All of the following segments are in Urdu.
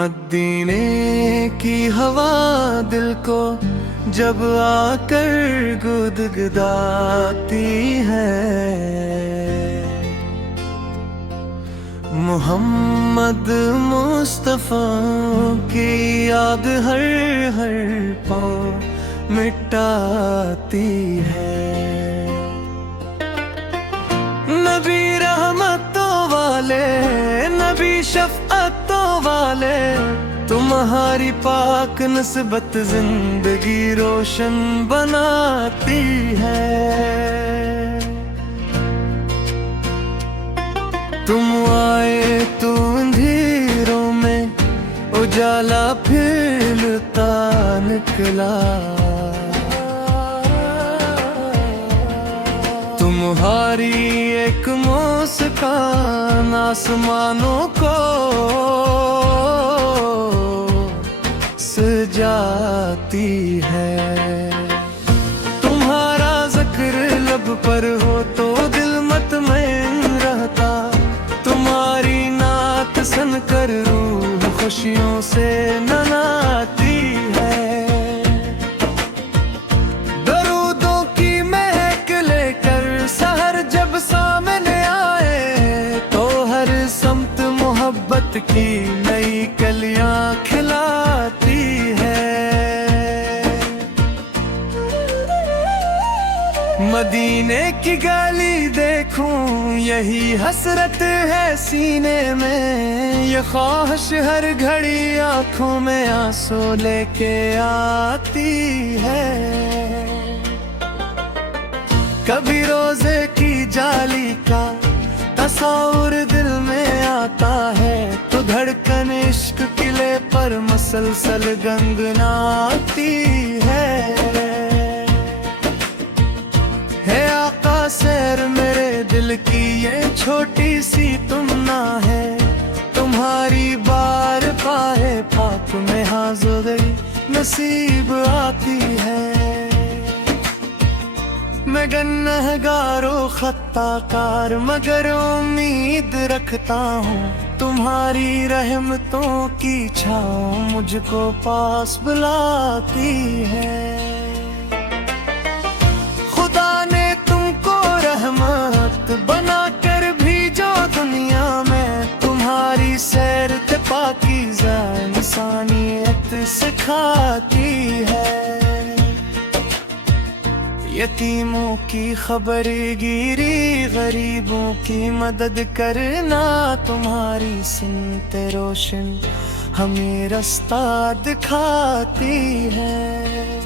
مدینے کی ہوا دل کو جب آ کر گدگداتی ہے، محمد مصطفیٰ کی یاد ہر پاؤ مٹاتی ہے۔ نبی رحمتوں والے، نبی شفقتوں والے، تمہاری پاک نسبت زندگی روشن بناتی ہے۔ تم آئے تو اندھیروں میں اجالا پھیلتا نکلا، تمہاری ایک مسکان آسمانوں کو سجاتی ہے۔ تمہارا ذکر لب پر ہو تو دل مطمئن رہتا، تمہاری نعت سن کر روح خوشیوں سے نناتی ہے۔ درودوں کی مہک لے کر سحر جب سامنے آئے تو ہر سمت محبت کی نئی کلیاں کھلاتی ہے۔ مدینے کی گلی دیکھوں یہی حسرت ہے سینے میں، یہ خواہش ہر گھڑی آنکھوں میں آنسو لے کے آتی ہے۔ کبھی روزے کی جالی کا تصور دل میں آتا ہے تو دھڑکن عشق قلعے پر مسلسل گنگناتی ہے۔ آقا سیر میرے دل کی یہ چھوٹی سی تمنا ہے، تمہاری بار پائے پاک میں حاضری نصیب آتی ہے۔ میں گنہگار و خطا کار مگر امید رکھتا ہوں، تمہاری رحمتوں کی چھاؤں مجھ کو پاس بلاتی ہے۔ خدا نے تم کو رحمت بنا کر بھیجو دنیا میں، تمہاری سیر پاکیزہ انسانیت سکھاتی ہے۔ یتیموں کی خبر گیری، غریبوں کی مدد کرنا، تمہاری سمت روشن ہمیں رستہ دکھاتی ہے۔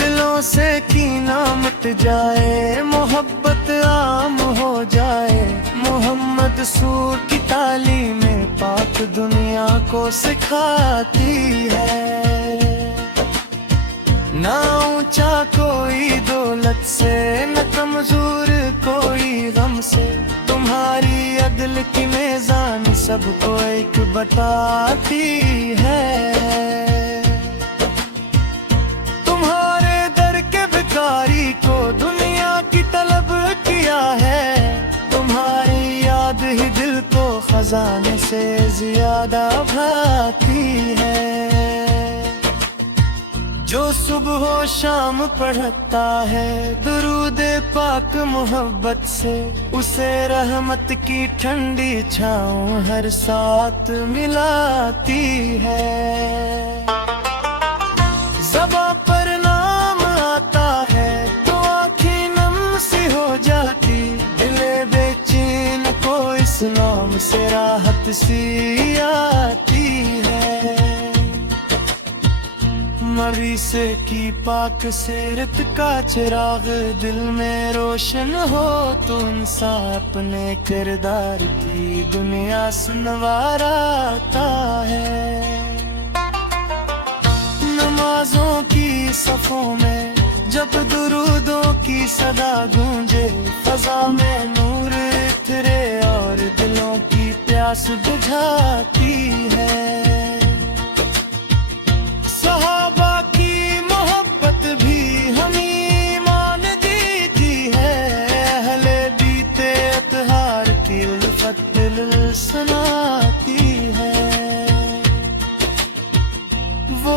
دلوں سے کینہ مٹ جائے، محبت عام ہو جائے، محمد سور کی تعلیمیں پاک دنیا کو سکھاتی ہے۔ نہ اونچا کوئی دولت سے، نہ کمزور کوئی غم سے، تمہاری عدل کی میزان سب کو ایک بتاتی ہے۔ تمہارے در کے بھکاری کو دنیا کی طلب کیا ہے، تمہاری یاد ہی دل کو خزانے سے زیادہ بھاتی ہے۔ جو صبح و شام پڑھتا ہے درود پاک محبت سے، اسے رحمت کی ٹھنڈی چھاؤں ہر ساتھ ملاتی ہے۔ زباں پر نام آتا ہے تو آنکھیں نم سی ہو جاتی، دل بے چین کو اس نام سے راحت سی آتی ہے۔ مریض کی پاک سیرت کا چراغ دل میں روشن ہو تو انسان اپنے کردار کی دنیا سنواراتا ہے۔ نمازوں کی صفوں میں جب درودوں کی صدا گونجے، فضا میں نور اترے اور دلوں کی پیاس بجھاتی ہے۔ صحابہ کی محبت بھی ہمیں ایمان دیتی ہے، اہل بیت اطہار کی الفت دل سناتی ہے۔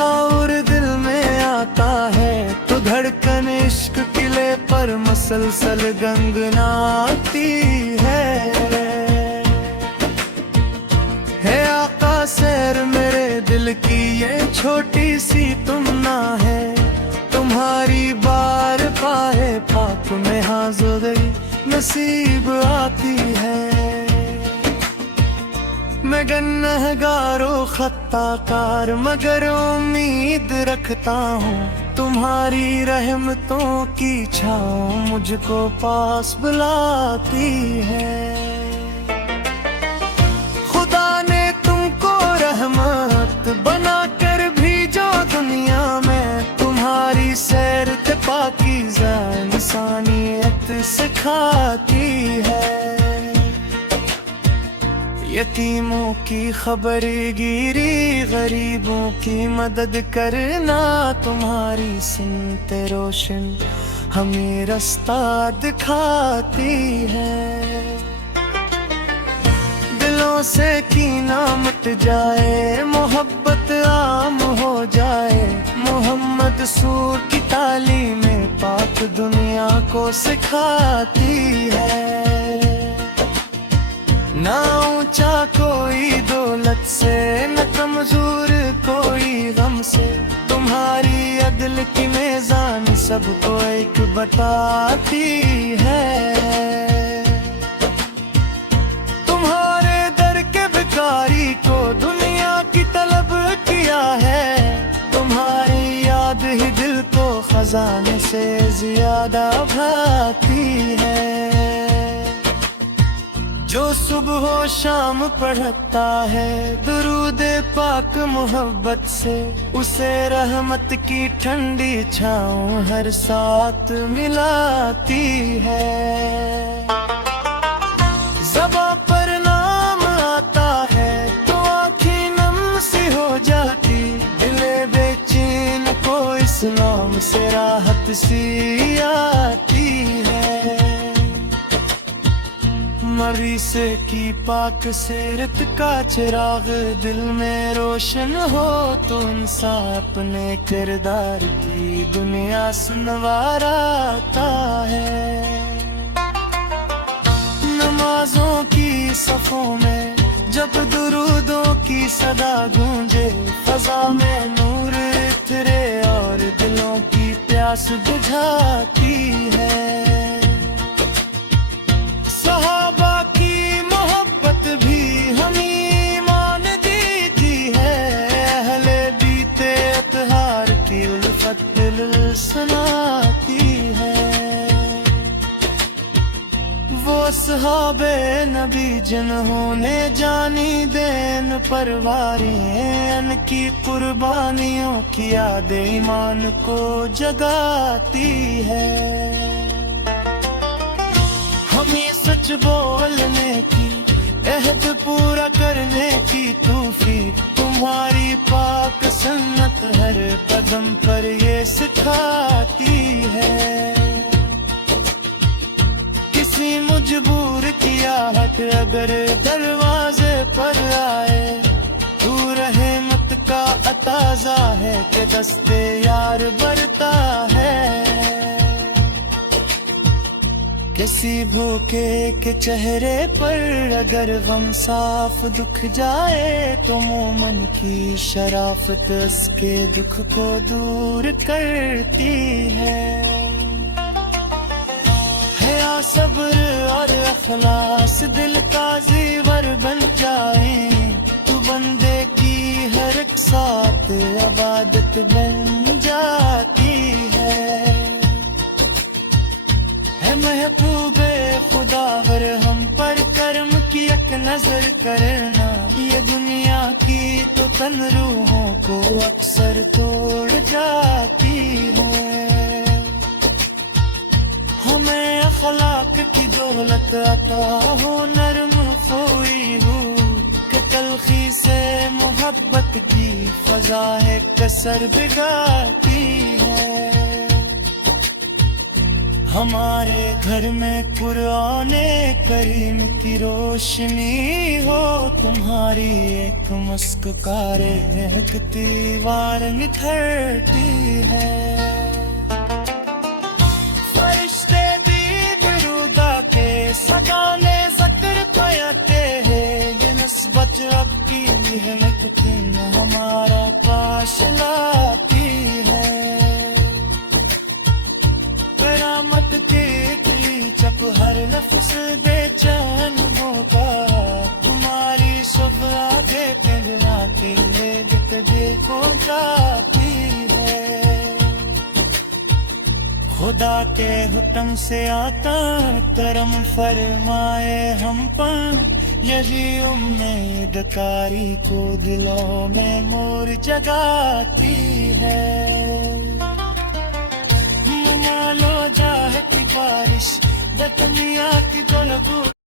تصور دل میں آتا ہے تو دھڑکن عشق قلعے پر مسلسل گنگناتی ہے آقا سیر میرے دل کی یہ چھوٹی سی تمنا ہے تمہاری بار پائے پاک میں حاضری نصیب آتی ہے میں گنہگار و خطا کار مگر امید رکھتا ہوں تمہاری رحمتوں کی چھاؤں مجھ کو پاس بلاتی ہے خدا نے تم کو رحمت بنا کر بھیجو دنیا میں تمہاری سیر پاکیزہ انسانیت سکھاتی ہے یتیموں کی خبر گیری غریبوں کی مدد کرنا تمہاری سمت روشن ہمیں رستہ دکھاتی ہے دلوں سے کینہ مٹ جائے محبت عام ہو جائے محمد سور کی تعلیم پاک دنیا کو سکھاتی ہے نہ اونچا کوئی دولت سے نہ کمزور کوئی غم سے تمہاری عدل کی میزان سب کو ایک بتاتی ہے تمہارے در کے بھکاری کو دنیا کی طلب کیا ہے تمہاری یاد ہی دل کو خزانے سے زیادہ بھاتی ہے جو صبح و شام پڑھتا ہے درود پاک محبت سے اسے رحمت کی ٹھنڈی چھاؤں ہر ساتھ ملاتی ہے زباں پر نام آتا ہے تو آنکھیں نم سی ہو جاتی دل بے چین کو اس نام سے راحت سی آتی ہے مریض کی پاک سیرت کا چراغ دل میں روشن ہو تو انسان اپنے کردار کی دنیا سنواراتا ہے نمازوں کی صفوں میں جب درودوں کی صدا گونجے فضا میں نور اترے اور دلوں کی پیاس بجھاتی ہے صحابہ کی محبت بھی ہمیں ایمان دیتی ہے اہل بیت اطہار کی الفت دل سناتی ہے وہ اصحاب نبی جنہوں نے جانی دین پرواریں ان کی قربانیوں کی یاد ایمان کو جگاتی ہے ہمیں سچ بولنے کی عہد پورا کرنے کی توفیق تمہاری پاک سنت ہر قدم پر یہ سکھاتی ہے کسی مجبور کی آہٹ اگر دروازے پر آئے تو رحمت کا تقاضا ہے کہ دستے یار برتا ہے کسی بھوکے کے چہرے پر اگر غم صاف دکھ جائے تو مومن کی شرافت اس کے دکھ کو دور کرتی ہے حیا صبر اور اخلاص دل کا زیور بن جائیں تو بندے کی ہر ایک ساتھ عبادت بن جاتی ہے محبوب خداور ہم پر کرم کی ایک نظر کرنا یہ دنیا کی تو تن روحوں کو اکثر توڑ جاتی ہے ہمیں اخلاق کی دولت عطا ہو نرم خوئی ہو کہ تلخی سے محبت کی فضا ہے کثر بگاتی ہے ہمارے گھر میں قرآن کریم کی روشنی ہو، تمہاری ایک مسکار ایک دیوار نکھرتی ہے۔ فرشتے بھی درودہ کے سجانے ذکر پاتے ہیں، یہ نسبت رب کی ہے لیکن ہمارا پاس لاتی ہے۔ قیامت کی اتنی جب ہر نفس بے چین ہوگا، تمہاری صبح آگے پہلا کے لکھ دیکھو جاتی ہے۔ خدا کے حکم سے آتا کرم فرمائے ہم پر، یہی امید کاری کو دلوں میں مور جگاتی ہے۔ منالو جاہ کی بارش دنیا کی دولت